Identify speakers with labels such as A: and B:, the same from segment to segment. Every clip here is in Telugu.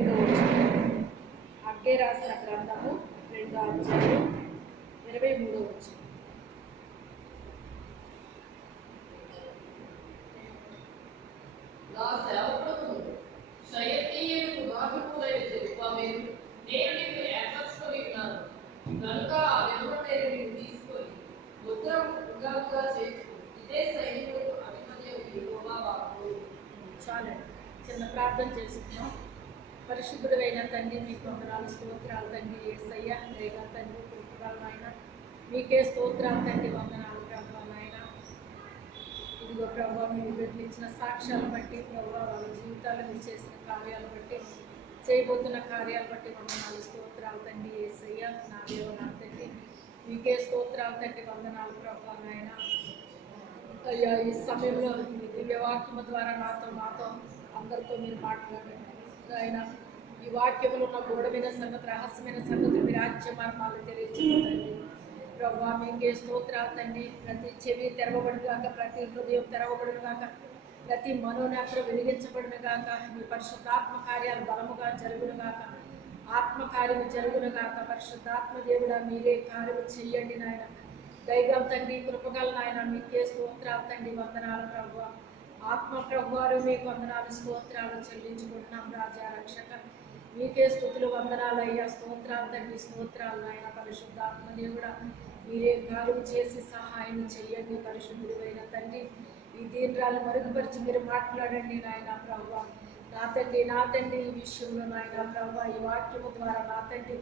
A: మూడో వచ్చిన అగ్గే రాసిన గ్రంథము రెండో అధ్యాయం ఇరవై మూడో వచ్చిన
B: నా సేవకుడు శయతీయుడు నాగపురై చెప్పామేను నేను నిన్ను ఏర్పరచుకొని ఉన్నాను. కనుక ఆ వెలువ నేను నిన్ను తీసుకొని చేస్తూ ఇదే సైనికుడు
A: చాలండి. చిన్న ప్రార్థన చేసుకున్నాం పరిశుద్ధుడైన తండ్రి మీ కొందరాలు స్తోత్రాలు తండ్రి ఏసయ్య దయగా తండ్రి కృపగాలు నాయన మీకే స్తోత్రాలు తండ్రి వందనాలు ప్రభావ నాయన. ఇదిగో ప్రభావ మీరు బిడ్డలు సాక్ష్యాలు బట్టి ప్రభావ వాళ్ళ జీవితాల్లో మీరు చేసిన కార్యాలు బట్టి చేయబోతున్న కార్యాలు బట్టి వందనాలు స్తోత్రాలు తండ్రి ఏసయ్య నా దేవ తండ్రి. మీకే స్తోత్రాలు తండ్రి వందనాలు ప్రభావ నాయన. అయ్యా ఈ సమయంలో మీ దివ్యవాక్యము ద్వారా నాతో మాతో అందరితో మీరు మాట్లాడండి ఆయన ఈ వాక్యములు ఉన్న గూఢమైన సంగతి రహస్యమైన సంగతి మీ రాజ్య మర్మాలు తెలియజేయండి ప్రభా మీకే స్తోత్రాలు తండ్రి. ప్రతి చెవి తెరవబడిన కాక ప్రతి హృదయం తెరవబడిన కాక ప్రతి మనోనేత్ర వెలిగించబడిన కాక మీ పరిశుద్ధాత్మ కార్యాలు బలముగా జరుగును కాక ఆత్మకార్యము జరుగును కాక పరిశుద్ధాత్మ దేవుడా మీరే కార్యము చెయ్యండి నాయన. దైవం తండ్రి కృపగల నాయన మీకే స్తోత్రాలు తండ్రి. వందనాలు ప్రభు ఆత్మ ప్రభువారు మీకు వందనాలు స్తోత్రాలు చెల్లించుకుంటున్నాం రాజా రక్షక. మీకే స్థుతులు వందనాలు అయ్యా. స్తోత్రాలు తండ్రి స్తోత్రాలు నాయన పరిశుద్ధాత్మ దేవుడా. మీరే కార్యం చేసి సహాయం చెయ్యండి పరిశుద్ధుడైన తండ్రి. ఈ దీన్రాలు మరుగుపరిచి మీరు మాట్లాడండి నాయన ప్రభు. నా తండ్రి నా తండ్రి ఈ విషయంలో నాయన ప్రభు ఈ వాక్యము ద్వారా నా తండ్రి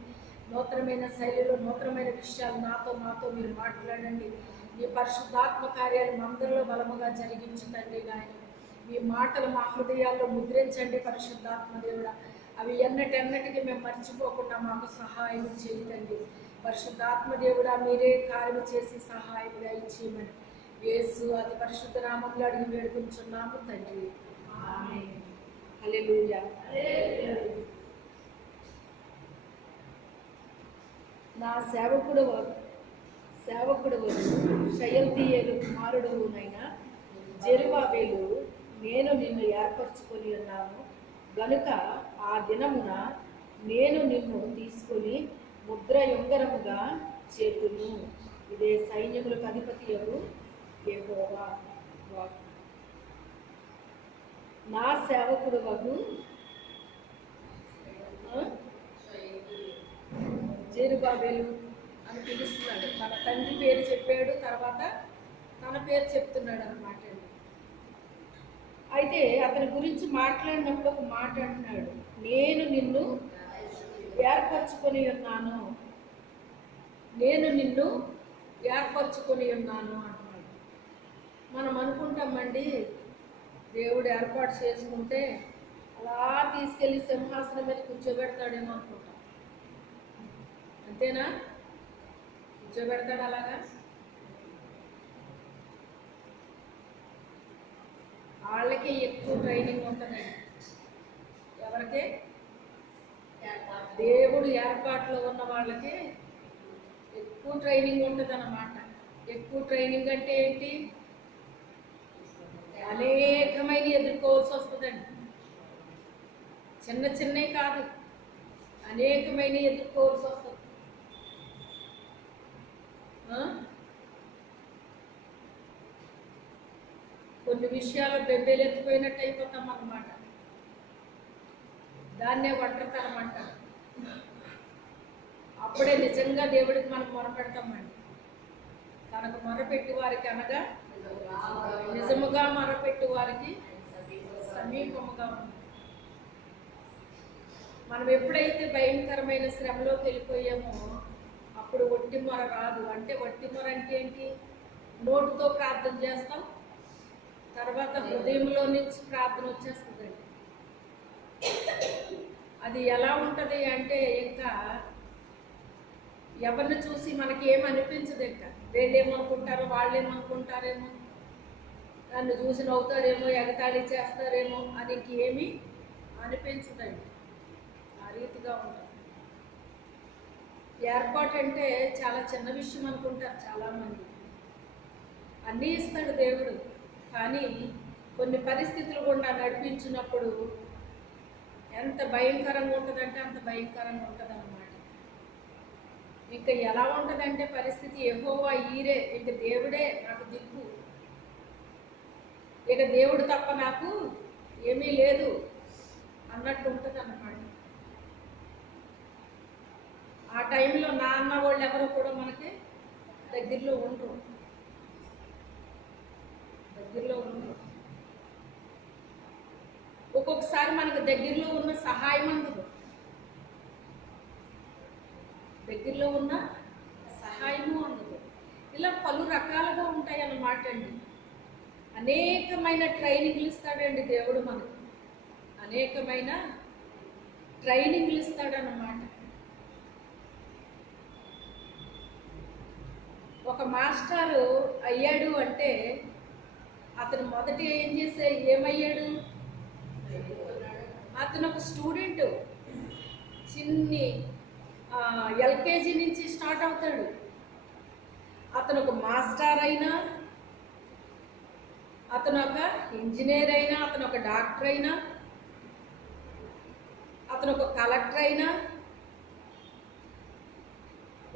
A: నూతనమైన శైలిలో నూతనమైన విషయాలు నాతో మాతో మీరు మాట్లాడండి. మీ పరిశుద్ధాత్మ కార్యాలు మందరిలో అందరిలో బలముగా జరిగించండి నాయన. మీ మాటలు మా హృదయాల్లో ముద్రించండి పరిశుద్ధాత్మ దేవుడా. అవి ఎన్నటెన్నటికి మేము మర్చిపోకుండా మాకు సహాయం చేయదండి పరిశుద్ధాత్మ దేవుడా మీరే కార్యం చేసి సహాయం దయచేయమని యేసు అతి పరిశుద్ధ నామంలో అడిగి వేడుకుంటున్నాము తండ్రి. నా సేవకుడు సేవకుడు శయల్తీయలు కుమారుడునైనా జెరుబాబేలు నేను నిన్ను ఏర్పరచుకొని ఉన్నాను. గనుక ఆ దినమున నేను నిన్ను తీసుకొని ముద్ర యుంగరముగా చేతును. ఇదే సైన్యములకు అధిపతి యెహోవా నా సేవకుడు వగు జేరుబాబేలు అని పిలుస్తున్నాడు. తన తండ్రి పేరు చెప్పాడు తర్వాత తన పేరు చెప్తున్నాడు అనమాట అయితే అతని గురించి మాట్లాడినప్పుడు ఒక మాట అంటున్నాడు. నేను నిన్ను ఏర్పరచుకొని ఉన్నాను. నేను నిన్ను ఏర్పరచుకొని ఉన్నాను అంటున్నాడు. మనం అనుకుంటామండి దేవుడు ఏర్పాటు చేసుకుంటే అలా తీసుకెళ్ళి సింహాసనం మీద కూర్చోబెడతాడేమో అనుకుంటాం. అంతేనా? కూర్చోబెడతాడు అలాగా? వాళ్ళకే ఎక్కువ ట్రైనింగ్ ఉంటుందండి ఎవరికే? దేవుడు ఏర్పాట్లో ఉన్న వాళ్ళకి ఎక్కువ ట్రైనింగ్ ఉంటుంది అన్నమాట ఎక్కువ ట్రైనింగ్ అంటే ఏంటి? అనేకమైన ఎదుర్కోవాల్సి వస్తుందండి. చిన్న చిన్నవి కాదు. అనేకమైన ఎదుర్కోవాల్సి వస్తుంది ఆ? కొన్ని విషయాలు బెబ్బేలెత్తిపోయినట్టు అయిపోతాం అన్నమాట దాన్నే ఒంటరితనం అంటారు అప్పుడే నిజంగా దేవుడికి మనం మొరపెడతామండి. తనకు మొరపెట్టి వారికి అనగా నిజముగా మొరపెట్టి వారికి సమీపముగా ఉంది. మనం ఎప్పుడైతే భయంకరమైన శ్రమలోకి వెళ్ళిపోయామో అప్పుడు ఒట్టి మొర రాదు. అంటే ఒట్టి మొర అంటే ఏంటి? నోటుతో ప్రార్థన చేస్తాం తర్వాత హృదయంలో నుంచి ప్రార్థన వచ్చేస్తుందండి. అది ఎలా ఉంటుంది అంటే ఇంకా ఎవరిని చూసి మనకి ఏం అనిపించదు ఇంకా వీళ్ళు ఏమనుకుంటారో వాళ్ళు ఏమనుకుంటారేమో నన్ను చూసి నవ్వుతారేమో ఎగతాళి చేస్తారేమో అని ఇంకేమీ అనిపించదండి. ఆ రీతిగా ఉంటుంది. ఏర్పాటు అంటే చాలా చిన్న విషయం అనుకుంటారు చాలామంది. అన్నీ ఇస్తాడు దేవుడు. కానీ కొన్ని పరిస్థితులు గుండా నడిపించినప్పుడు ఎంత భయంకరంగా ఉంటుందంటే అంత భయంకరంగా ఉంటుంది అన్నమాట ఇంకా ఎలా ఉంటుందంటే పరిస్థితి ఎహోవా ఈరే ఇక దేవుడే నాకు దిక్కు. ఇక దేవుడు తప్ప నాకు ఏమీ లేదు అన్నట్టు ఉంటుంది అన్నమాట ఆ టైంలో నాన్న వాళ్ళు ఎవరు కూడా మనకి దగ్గరలో ఉండరు. దగ్గరలో ఉన్న ఒక్కొక్కసారి మనకు దగ్గరలో ఉన్న సహాయం అందదు దగ్గరలో ఉన్న సహాయము అందదు ఇలా పలు రకాలుగా ఉంటాయి అన్నమాట అండి. అనేకమైన ట్రైనింగ్లు ఇస్తాడండి దేవుడు మనకు. అనేకమైన ట్రైనింగ్లు ఇస్తాడన్నమాట. ఒక మాస్టారు అయ్యాడు అంటే అతను మొదట ఏం చేసే ఏమయ్యాడు? అతను ఒక స్టూడెంట్. చిన్ని ఎల్కేజీ నుంచి స్టార్ట్ అవుతాడు. అతను ఒక మాస్టర్ అయినా అతను ఒక ఇంజనీర్ అయినా అతను ఒక డాక్టర్ అయినా అతను ఒక కలెక్టర్ అయినా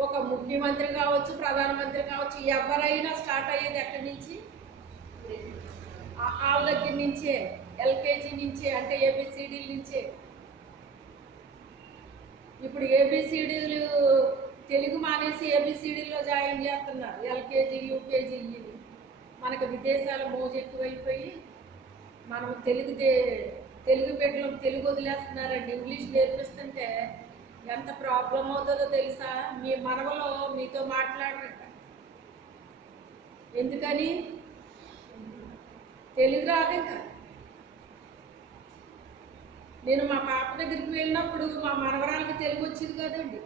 A: ఒక ముఖ్యమంత్రి కావచ్చు ప్రధానమంత్రి కావచ్చు ఎవరైనా స్టార్ట్ అయ్యేది ఎక్కడి నుంచి? ఆవుల దగ్గర నుంచే ఎల్కేజీ నుంచే అంటే ఏబిసిడీల నుంచే. ఇప్పుడు ఏబిసిడీలు తెలుగు మానేసి ఏబిసిడీల్లో జాయిన్ చేస్తున్నారు. ఎల్కేజీ యూకేజీ మనకు విదేశాల మోజు ఎక్కువైపోయి మనం తెలుగు దే- తెలుగు బిడ్డలు తెలుగు వదిలేస్తున్నారండి. ఇంగ్లీష్ నేర్పిస్తుంటే ఎంత ప్రాబ్లం అవుతుందో తెలుసా? మీ మనవలో మీతో మాట్లాడరట. ఎందుకని? తెలుగు రాదు ఇంకా నేను మా పాప దగ్గరికి వెళ్ళినప్పుడు మా మనవరాలకి తెలుగు వచ్చింది కదండి.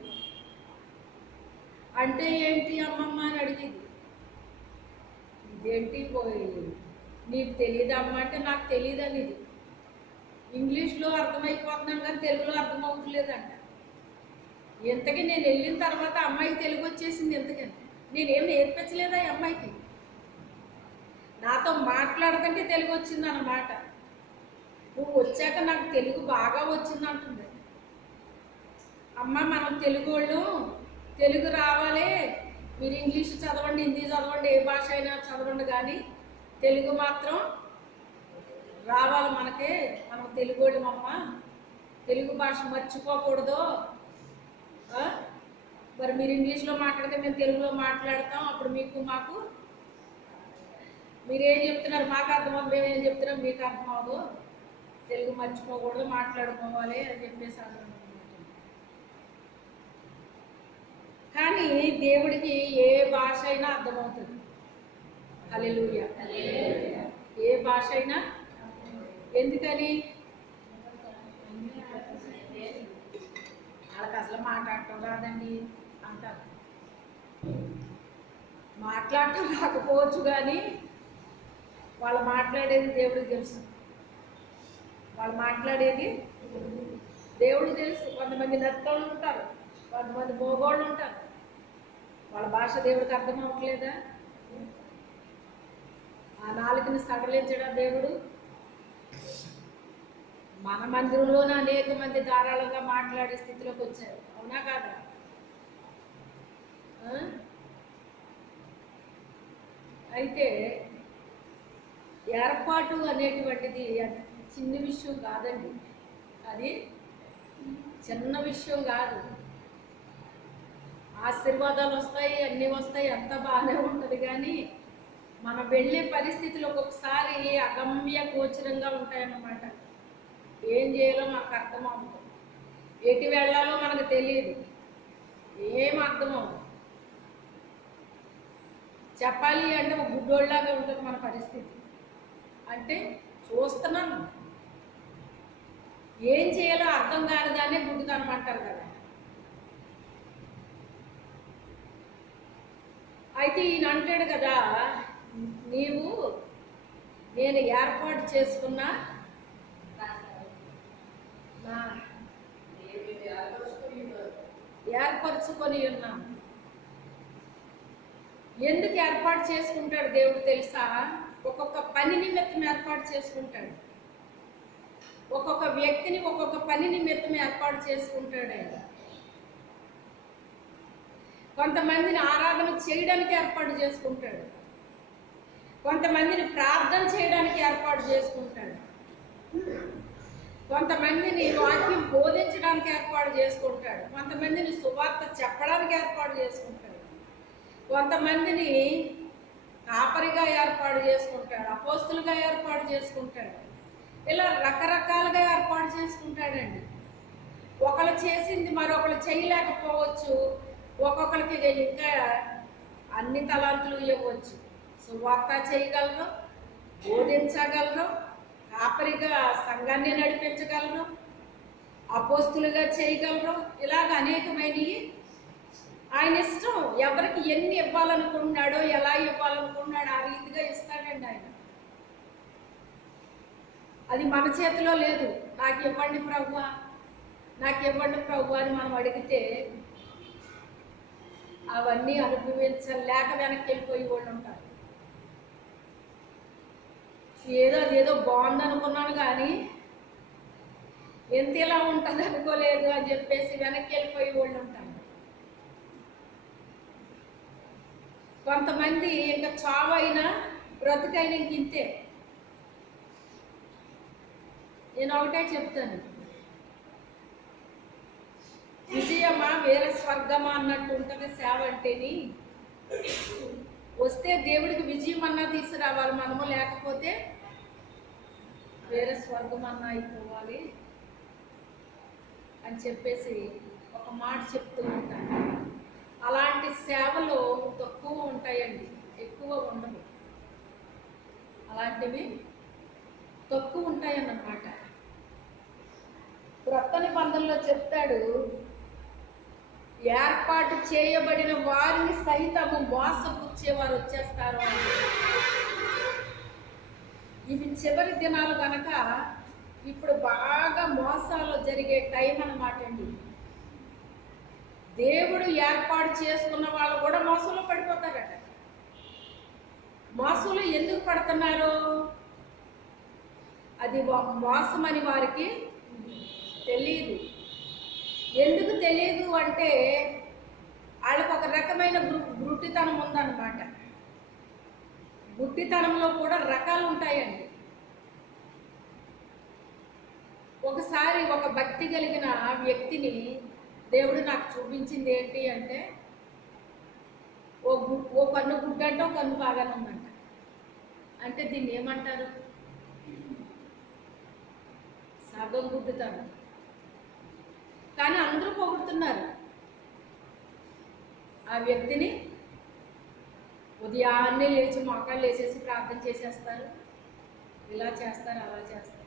A: అంటే ఏంటి అమ్మమ్మ అని అడిగేది. ఇదేంటి పోయి నీకు తెలియదు అమ్మ అంటే నాకు తెలియదు అనేది. ఇంగ్లీష్లో అర్థమైపోతున్నాను కానీ తెలుగులో అర్థమవుతలేదంట. ఇంతకీ నేను వెళ్ళిన తర్వాత అమ్మాయికి తెలుగు వచ్చేసింది ఎంతకని నేనేం నేర్పించలేదా ఈ అమ్మాయికి. నాతో మాట్లాడకంటే తెలుగు వచ్చింది అన్నమాట నువ్వు వచ్చాక నాకు తెలుగు బాగా వచ్చింది అంటుంది అమ్మ మనం తెలుగు వాళ్ళు తెలుగు రావాలి. మీరు ఇంగ్లీష్ చదవండి హిందీ చదవండి ఏ భాష అయినా చదవండి కానీ తెలుగు మాత్రం రావాలి మనకి. మనం తెలుగు వాళ్ళమమ్మ తెలుగు భాష మర్చిపోకూడదు. మరి మీరు ఇంగ్లీష్లో మాట్లాడితే మేము తెలుగులో మాట్లాడతాం. అప్పుడు మీకు మాకు మీరేం చెప్తున్నారు? మాకు అర్థమవుతుంది మేము ఏం చెప్తున్నాం? మీకు అర్థం అవ్వదు తెలుగు మర్చిపోకూడదు మాట్లాడుకోవాలి అని చెప్పేసి అన్నాను కానీ దేవుడికి ఏ భాష అయినా అర్థమవుతుంది. అలెలుయ ఏ భాష అయినా ఎందుకని? వాళ్ళకి అసలు మాట్లాడటం రాదండి. అంటారు మాట్లాడటం రాకపోవచ్చు కానీ వాళ్ళు మాట్లాడేది దేవుడికి తెలుసు. వాళ్ళు మాట్లాడేది దేవుడు తెలుసు. కొంతమంది నత్తలు ఉంటారు కొంతమంది మోగోళ్ళు ఉంటారు. వాళ్ళ భాష దేవుడికి అర్థం అవ్వట్లేదా? ఆ నాలుకని సడలించడా దేవుడు? మన మందిరంలోనే అనేక మంది ధారాళంగా మాట్లాడే స్థితిలోకి వచ్చారు. అవునా కాదా? అయితే ఏర్పాటు అనేటువంటిది చిన్న విషయం కాదండి. అది చిన్న విషయం కాదు. ఆశీర్వాదాలు వస్తాయి అన్నీ వస్తాయి అంత బాగానే ఉంటుంది కానీ మనం వెళ్ళే పరిస్థితులు ఒక్కొక్కసారి అగమ్య గోచరంగా ఉంటాయన్నమాట. ఏం చేయాలో మాకు అర్థం అవ్వదు ఎటు వెళ్ళాలో మనకు తెలియదు. ఏం అర్థం అవ్వదు చెప్పాలి అంటే ఒక గుడ్డోళ్ళలాగా ఉంటుంది మన పరిస్థితి. అంటే చూస్తున్నాను. ఏం చేయాలో అర్థం కానిదానే గుడ్డుతనం అంటారు కదా. అయితే ఈయన అంటాడు కదా నీవు నేను ఏర్పాటు చేసుకున్న ఏర్పరచుకొని ఉన్నాను ఎందుకు ఏర్పాటు చేసుకుంటాడు దేవుడు తెలుసా? ఒక్కొక్క పని నిమిత్తం ఏర్పాటు చేసుకుంటాడు. ఒక్కొక్క వ్యక్తిని ఒక్కొక్క పని నిమిత్తం ఏర్పాటు చేసుకుంటాడు ఆయన. కొంతమందిని ఆరాధన చేయడానికి ఏర్పాటు చేసుకుంటాడు. కొంతమందిని ప్రార్థన చేయడానికి ఏర్పాటు చేసుకుంటాడు. కొంతమందిని వాక్యం బోధించడానికి ఏర్పాటు చేసుకుంటాడు. కొంతమందిని సువార్త చెప్పడానికి ఏర్పాటు చేసుకుంటాడు. కొంతమందిని కాపరిగా ఏర్పాటు చేసుకుంటాడు అపోస్తులుగా ఏర్పాటు చేసుకుంటాడు. ఇలా రకరకాలుగా ఏర్పాటు చేసుకుంటాడండి. ఒకళ్ళు చేసింది మరొకరు చేయలేకపోవచ్చు. ఒక్కొక్కరికి ఇంకా అన్ని తలాంతులు ఇవ్వచ్చు. సువార్త చేయగలరు బోధించగలరు కాపరిగా సంఘాన్ని నడిపించగలరు అపోస్తులుగా చేయగలరు ఇలాగ అనేకమైనవి ఆయన ఇష్టం ఎవరికి ఎన్ని ఇవ్వాలనుకుంటున్నాడో ఎలా ఇవ్వాలనుకున్నాడో ఆ రీతిగా ఇస్తాడండి ఆయన. అది మన చేతిలో లేదు. నాకు ఇవ్వండి ప్రభు నాకు ఇవ్వండి ప్రభు అని మనం అడిగితే అవన్నీ అనుభవించలేక వెనక్కి వెళ్ళిపోయి వాళ్ళు ఉంటారు. ఏదో అదేదో బాగుంది అనుకున్నాను కానీ ఎంత ఇలా ఉంటుంది అనుకోలేదు అని చెప్పేసి వెనక్కి వెళ్ళిపోయి వాళ్ళు ఉంటారు. కొంతమంది ఇంకా చావైనా బ్రతికైనా ఇంక ఇంతే. నేను ఒకటే చెప్తాను. విజయమా వేరే స్వర్గమా అన్నట్టు ఉంటుంది సేవ అంటేని. వస్తే దేవుడికి విజయం అన్నా తీసుకురావాలి మనము లేకపోతే వేరే స్వర్గం అన్నా అయిపోవాలి అని చెప్పేసి ఒక మాట చెప్తూ ఉంటాను. అలాంటి సేవలు తక్కువ ఉంటాయండి ఎక్కువ ఉండవు అలాంటివి తక్కువ ఉంటాయన్నమాట. క్రొత్త నిబంధనలో చెప్తాడు ఏర్పాటు చేయబడిన వారిని సైతము మోసపుచ్చేవారు వచ్చేస్తారు ఇవి చివరి దినాలు కనుక ఇప్పుడు బాగా మోసాలు జరిగే టైం అన్నమాట అండి. దేవుడు ఏర్పాటు చేసుకున్న వాళ్ళు కూడా మోసంలో పడిపోతారట. మోసంలో ఎందుకు పడుతున్నారు? అది వా- అని వారికి తెలియదు ఎందుకు తెలియదు అంటే వాళ్ళకు ఒక రకమైన గృ- గుడ్డితనం ఉందన్నమాట. గుడ్డితనంలో కూడా రకాలు ఉంటాయండి. ఒకసారి ఒక భక్తి కలిగిన వ్యక్తిని దేవుడు నాకు చూపించింది ఏంటి అంటే ఓ గు ఓ కన్ను గుడ్డంట ఓ కన్ను బాగానే ఉందంట. అంటే దీన్ని ఏమంటారు? సగం గుడ్డుతనం కానీ అందరూ పొగుడుతున్నారు. ఆ వ్యక్తిని ఉదయాన్నే లేచి మోకాళ్ళు వేసేసి ప్రార్థన చేసేస్తారు. ఇలా చేస్తారు అలా చేస్తారు.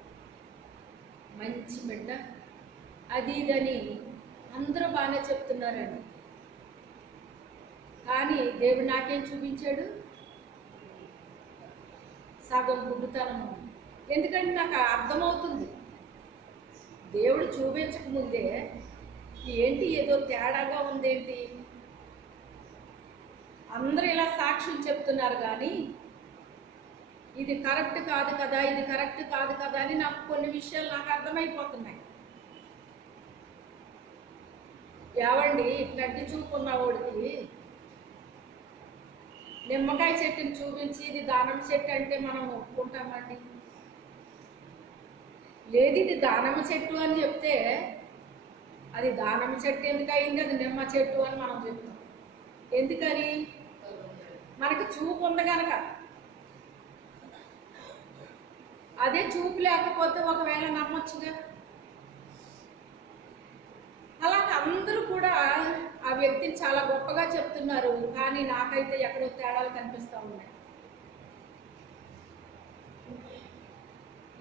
A: మంచి బిడ్డ. అది ఇదని అందరూ బాగానే చెప్తున్నారండి. కానీ దేవుడు నాకేం చూపించాడు? సగం గుడ్డుతనం ఎందుకంటే నాకు అర్థమవుతుంది. దేవుడు చూపించక ముందే ఏంటి ఏదో తేడాగా ఉందేంటి? అందరూ ఇలా సాక్షులు చెప్తున్నారు కానీ ఇది కరెక్ట్ కాదు కదా ఇది కరెక్ట్ కాదు కదా అని నాకు కొన్ని విషయాలు నాకు అర్థమైపోతున్నాయి. ఏవండి ఇట్లాంటి చూపు ఉన్నవాడికి నిమ్మకాయ చెట్టుని చూపించి ఇది దానం చెట్టు అంటే మనం ఒప్పుకుంటామండి. లేదు ఇది దానమ చెట్టు అని చెప్తే అది దానమ చెట్టు ఎందుకు అయింది? అది నిమ్మ చెట్టు అని మనం చెప్తాం. ఎందుకని? మనకి చూపు ఉంది కనుక. అదే చూపు లేకపోతే ఒకవేళ నమ్మొచ్చుగా? అలాగే అందరూ కూడా ఆ వ్యక్తిని చాలా గొప్పగా చెప్తున్నారు. కానీ నాకైతే ఎక్కడో తేడాలు కనిపిస్తూ ఉన్నాయి.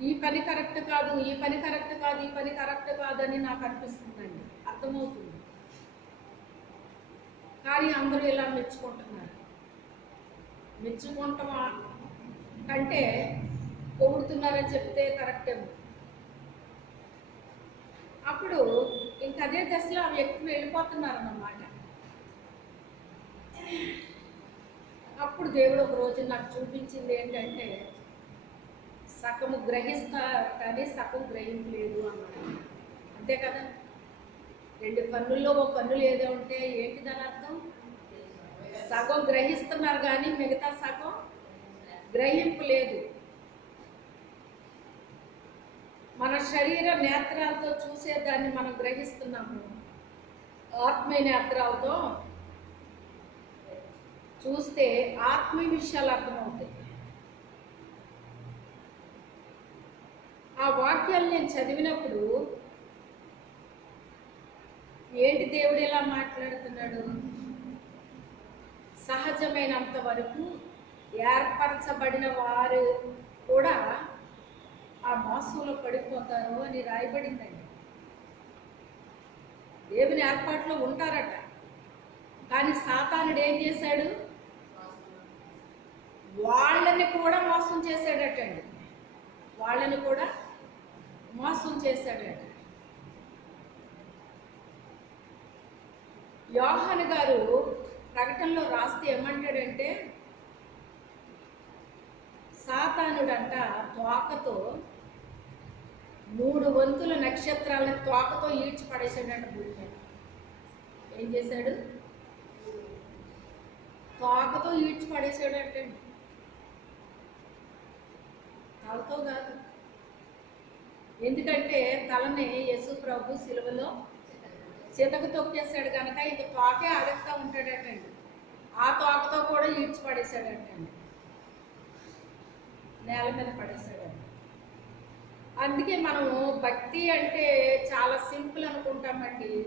A: ఈ పని కరెక్ట్ కాదు ఈ పని కరెక్ట్ కాదు ఈ పని కరెక్ట్ కాదని నాకు అనిపిస్తుందండి. అర్థమవుతుంది. కానీ అందరూ ఇలా మెచ్చుకుంటున్నారు. మెచ్చుకుంటామా కంటే పొగుడుతున్నారని చెప్తే కరెక్టే. అప్పుడు ఇంక అదే దశలో ఆ వెళ్ళిపోతున్నారు అన్నమాట అప్పుడు దేవుడు ఒక రోజు నాకు చూపించింది ఏంటంటే సగము గ్రహిస్తా కానీ సగం గ్రహించలేదు అన్నాడు. అంతే కదా? రెండు కన్నుల్లో ఒక కన్ను ఏదో ఉంటే ఏంటి దాని అర్థం? సగం గ్రహిస్తున్నారు కానీ మిగతా సగం గ్రహింపు లేదు మన శరీర నేత్రాలతో చూసేదాన్ని మనం గ్రహిస్తున్నాము. ఆత్మీయ నేత్రాలతో చూస్తే ఆత్మీయ విషయాలు అర్థమవుతాయి. ఆ వాక్యాలు నేను చదివినప్పుడు ఏంటి దేవుడు ఎలా మాట్లాడుతున్నాడు? సహజమైనంత వరకు ఏర్పరచబడిన వారు కూడా ఆ మాసులో పడిపోతారు అని రాయబడిందండి. దేవుని ఏర్పాట్లో ఉంటారట. కానీ సాతానుడు ఏం చేశాడు? వాళ్ళని కూడా మోసం చేశాడటండి. వాళ్ళని కూడా మోసం చేశాడట. యోహాను గారు ప్రకటనలో రాస్తే ఏమంటాడంటే సాతానుడంట తోకతో మూడు వంతుల నక్షత్రాలను తోకతో ఈడ్చి పడేశాడంట భూమి ఏం చేశాడు? తోకతో ఈడ్చి పడేశాడంటే. తలతో కాదు. ఎందుకంటే తలని యేసు ప్రభు సిలువలో చితకు తొక్కేశాడు కనుక ఇంత తోకే అడగతా ఉంటాడటండి. ఆ తోకతో కూడా ఈడ్చి పడేశాడటండి. నేల మీద పడేసాడు అందుకే మనము భక్తి అంటే చాలా సింపుల్ అనుకుంటామండి.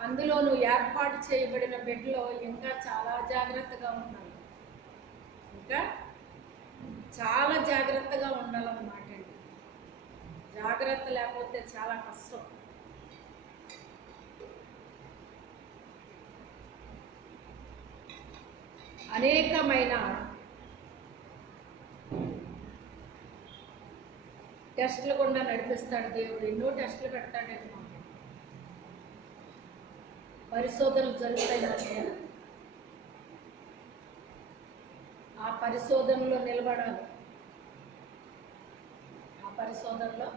A: అందులోనూ ఏర్పాటు చేయబడిన బిడ్డలో ఇంకా చాలా జాగ్రత్తగా ఉండాలి. ఇంకా చాలా జాగ్రత్తగా ఉండాలన్నమాట అండి. జాగ్రత్త లేకపోతే చాలా కష్టం. అనేకమైన టెస్టులు కూడా నడిపిస్తాడు దేవుడు. ఎన్నో టెస్టులు పెడతాడని పరిశోధనలు జరుగుతాయి ఆ పరిశోధనలో నిలబడాలి. ఆ పరిశోధనలో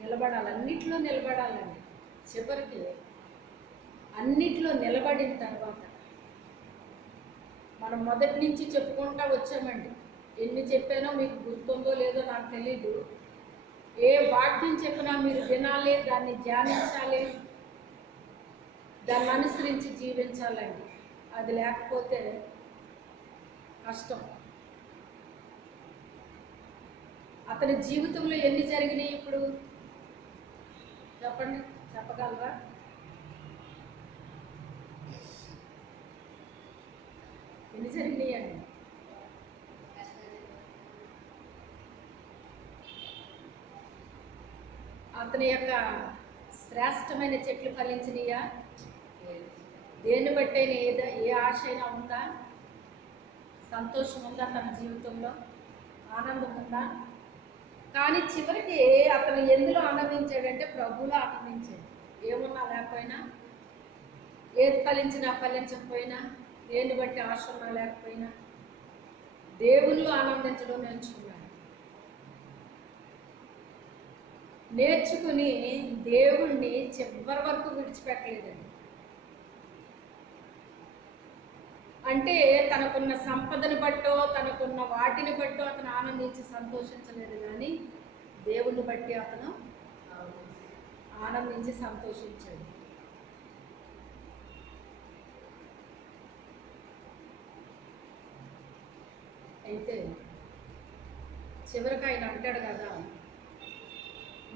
A: నిలబడాలి. అన్నిట్లో నిలబడాలండి. చివరికి అన్నిట్లో నిలబడిన తర్వాత మనం మొదటి నుంచి చెప్పుకుంటా వచ్చామండి. ఎన్ని చెప్పానో మీకు గుర్తుందో లేదో నాకు తెలీదు. ఏ వాక్యం చెప్పినా మీరు వినాలి దాన్ని ధ్యానించాలి దాన్ని అనుసరించి జీవించాలండి. అది లేకపోతే కష్టం. అతని జీవితంలో ఎన్ని జరిగినాయి ఇప్పుడు? చెప్పండి చెప్పగలరా? ఎన్ని జరిగినాయి అండి? అతని యొక్క శ్రేష్టమైన చెట్లు ఫలించినయా? దేన్ని బట్టైనా ఏదో ఏ ఆశ అయినా ఉందా? సంతోషం ఉందా తన జీవితంలో? ఆనందం ఉందా కానీ చివరికి అతను ఎందులో ఆనందించాడంటే ప్రభువులో ఆనందించాడు. ఏమున్నా లేకపోయినా? ఏది ఫలించినా ఫలించకపోయినా? దేన్ని బట్టి ఆశ ఉన్నా లేకపోయినా? దేవుళ్ళు ఆనందించడం నేర్చుకున్నాను నేర్చుకుని దేవుణ్ణి చివరి వరకు విడిచిపెట్టలేదండి. అంటే తనకున్న సంపదను బట్టో తనకున్న వాటిని బట్టో అతను ఆనందించి సంతోషించలేదు కానీ దేవుణ్ణి బట్టి అతను ఆనందించి సంతోషించాడు. అయితే చివరికి ఆయన అంటాడు కదా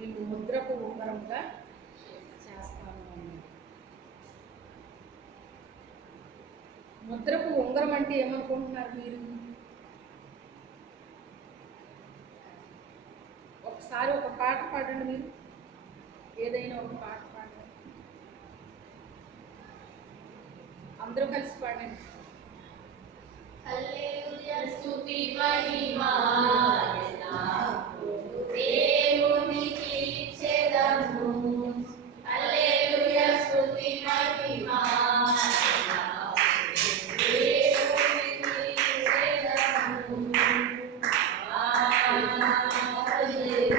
A: దీన్ని ముద్రకు ఉంగరంగా చేస్తాను. ముద్రకు ఉంగరం అంటే ఏమనుకుంటున్నారు మీరు? ఒకసారి ఒక పాట పాడండి మీరు.